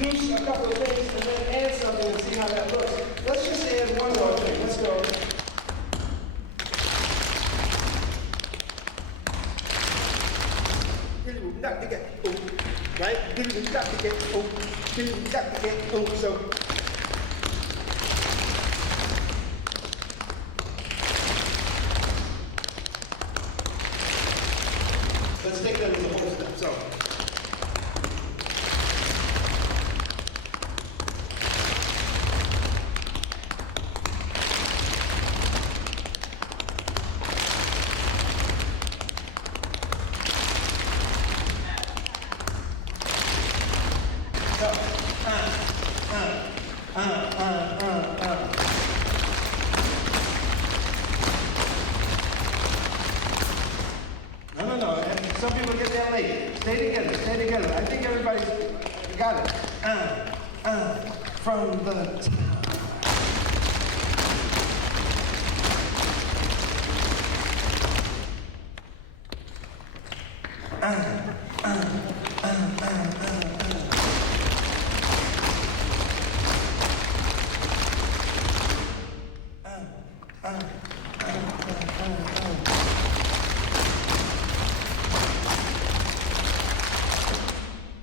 do a couple of things and then add something and see how that looks. Let's just add one more thing. Let's go. Right? So let's take that as a whole step. So No. Some people get there late. Stay together. I think everybody's got it. From the top.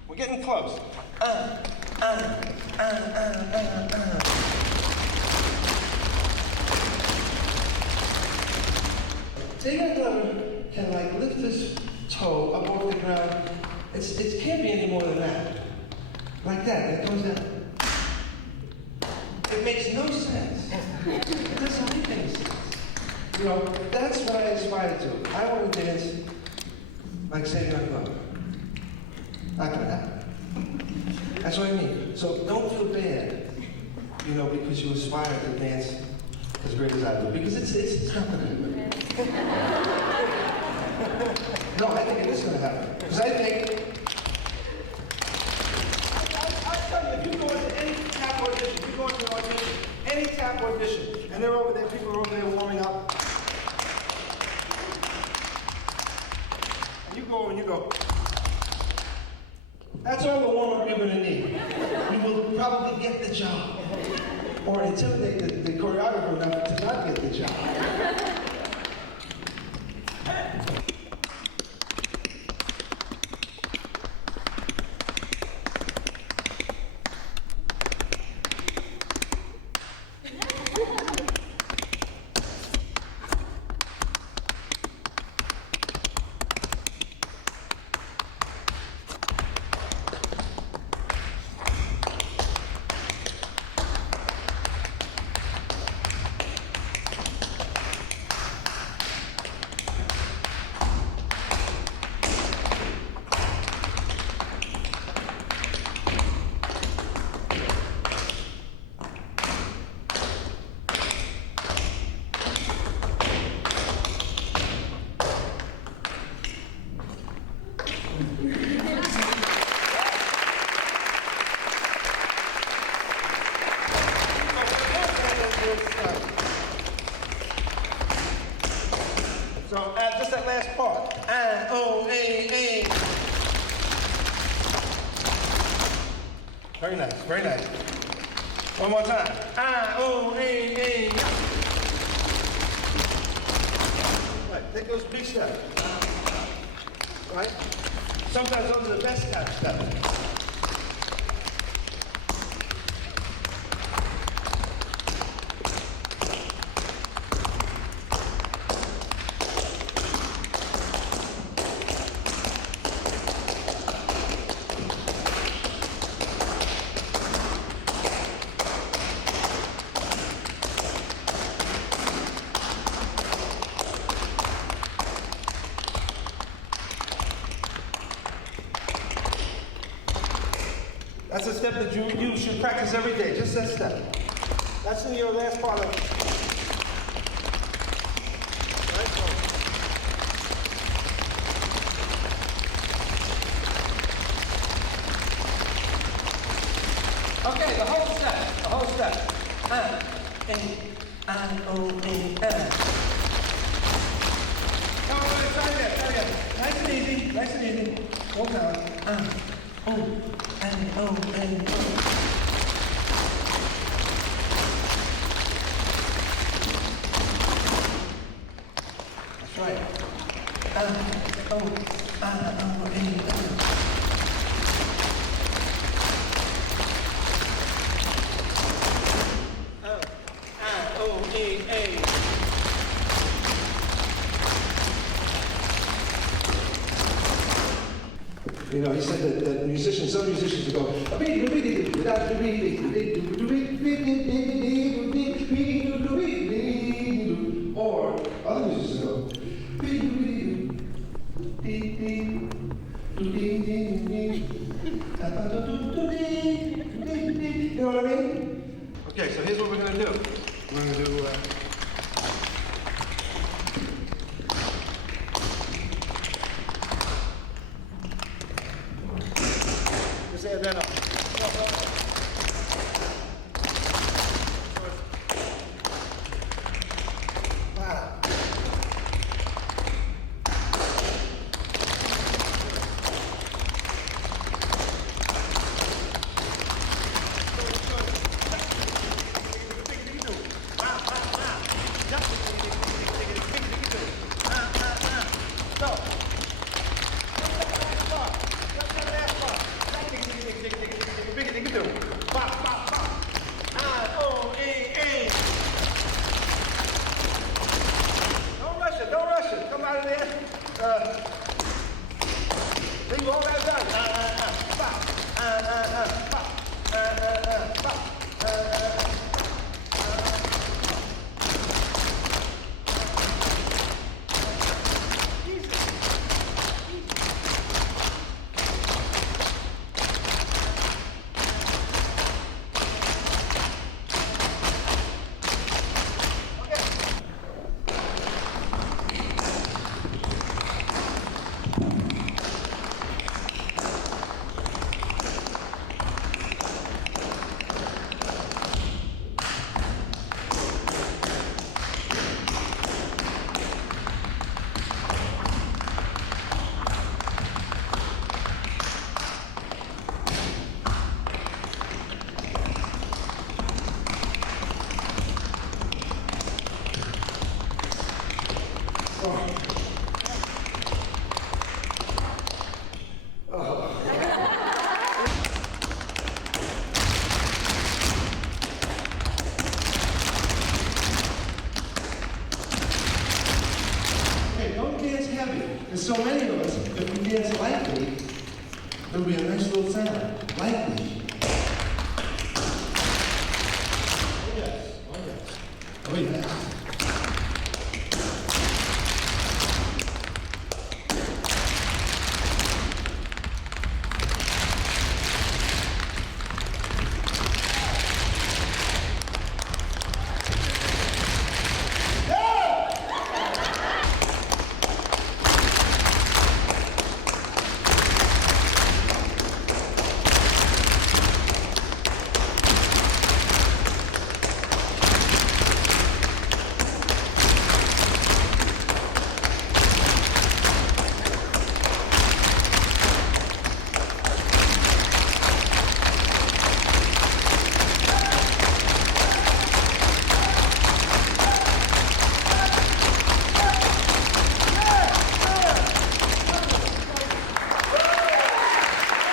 We're getting close. Take your brother can like lift his toe up off the ground. It can't be any more than that. Like that. It goes down. It makes no sense. It doesn't make any sense. You know, that's what I aspire to. I want to dance like Say Young Love. Not gonna happen. That's what I mean. So don't feel bad, you know, because you aspire to dance as great as I do. Because it's not gonna happen. No, I think it is gonna happen. Because I think, I tell you, if you go into any tap audition, any tap audition, and they're over there, people are over there warming up, and you go. That's all the warm-up you're going to need. You will probably get the job. Or intimidate the choreographer enough to not get the job. So just that last part. I-O-A-A. Very nice, very nice. One more time. I-O-A-A. Right, take those big steps. Right? Sometimes those are the best kind of steps. That's a step that you should practice every day, just that step. That's in your last part of it. Okay, the whole step. I-O-A-I. Come on, try again. Nice and easy. Hold down. and oh, and oh. That's right. Oh, and oh. You know, he said that musicians, some musicians go, or other musicians go, you know what I mean? Okay, so here's what we're going to do. We're going to do, just add that up. Wow. Don't rush it. Come out of there. Leave all that done. There's so many of us, if we dance lightly, there'll be a nice little sound. Lightly. Oh yes, oh yes. Oh yes.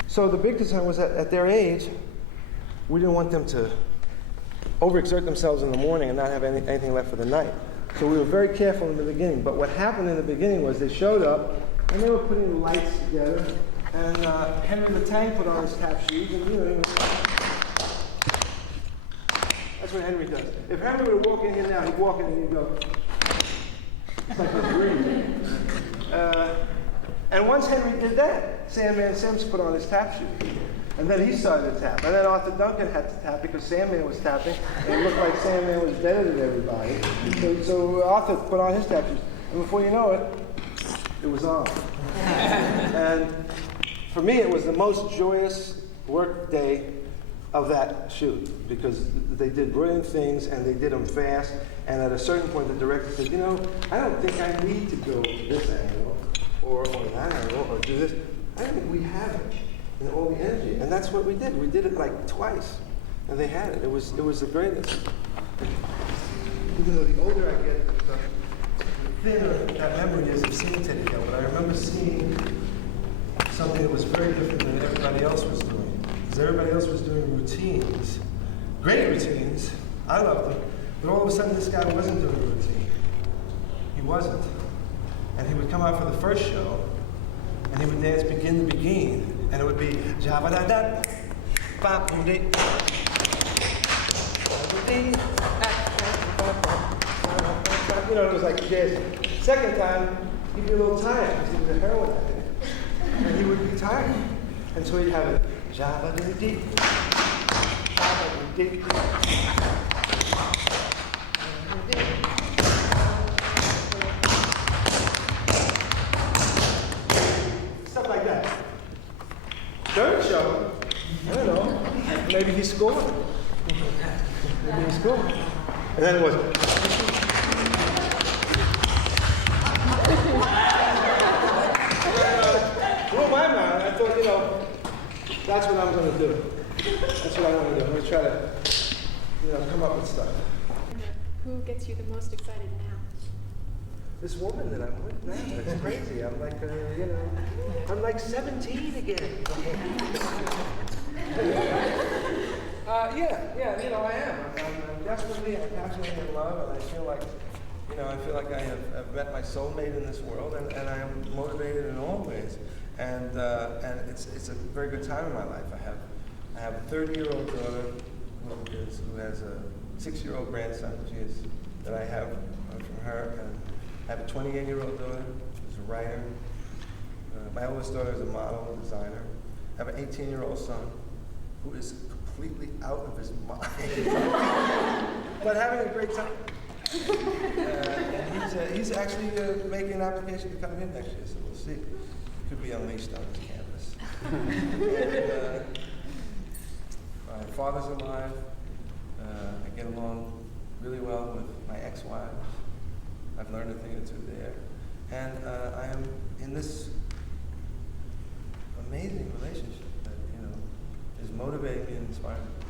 So the big concern was that at their age, we didn't want them to overexert themselves in the morning and not have anything left for the night. So we were very careful in the beginning. But what happened in the beginning was they showed up and they were putting the lights together. And Henry the Tank put on his tap shoes, and you know, that's what Henry does. If Henry were to walk in here now, he'd walk in and he'd go. It's like a dream. And once Henry did that, Sandman Sims put on his tap shoes. And then he started to tap. And then Arthur Duncan had to tap because Sandman was tapping. And it looked like Sandman was better than everybody. So Arthur put on his tap shoes. And before you know it, it was on. And for me, it was the most joyous work day of that shoot because they did brilliant things and they did them fast. And at a certain point, the director said, you know, I don't think I need to go this angle or that angle or do this. I think we have it. and all the energy. And that's what we did. We did it like twice, and they had it. It was the greatest. Even though the older I get, the thinner that memory is of seeing Teddy Hill. But I remember seeing something that was very different than everybody else was doing. Because everybody else was doing routines, great routines. I loved them. But all of a sudden, this guy wasn't doing a routine. He wasn't. And he would come out for the first show, and he would dance Begin to Begin, and it would be Jabba da da, ba boom dee, you know, it was like jazz. Second time, he'd be a little tired because he was a heroin addict, and he would be tired, and so he'd have it Jabba da dee, Jabba da dee. Stuff like that. Third show, I don't know, maybe he scored. Maybe he scored. And then it was. Blew my mind. I thought, you know, that's what I'm going to do. That's what I want to do. I'm going to try to, you know, come up with stuff. Who gets you the most excited now? This woman that I'm with now, it's crazy. I'm like, you know, I'm like 17 again. Yeah, you know, I am. I'm desperately and passionately in love, and I feel like, you know, I have met my soulmate in this world, and I am motivated in all ways. And it's a very good time in my life. I have a 30-year-old daughter who has a 6-year-old grandson. That I have from her, and I have a 28-year-old daughter who's a writer. My oldest daughter is a model and designer. I have an 18-year-old son who is completely out of his mind, but having a great time. And he's actually making an application to come here next year, so we'll see. He could be unleashed on this campus. And, my father's alive. I get along really well with my ex-wives. I've learned a thing or two there. And I am in this amazing relationship that, you know, is motivating me and inspiring me.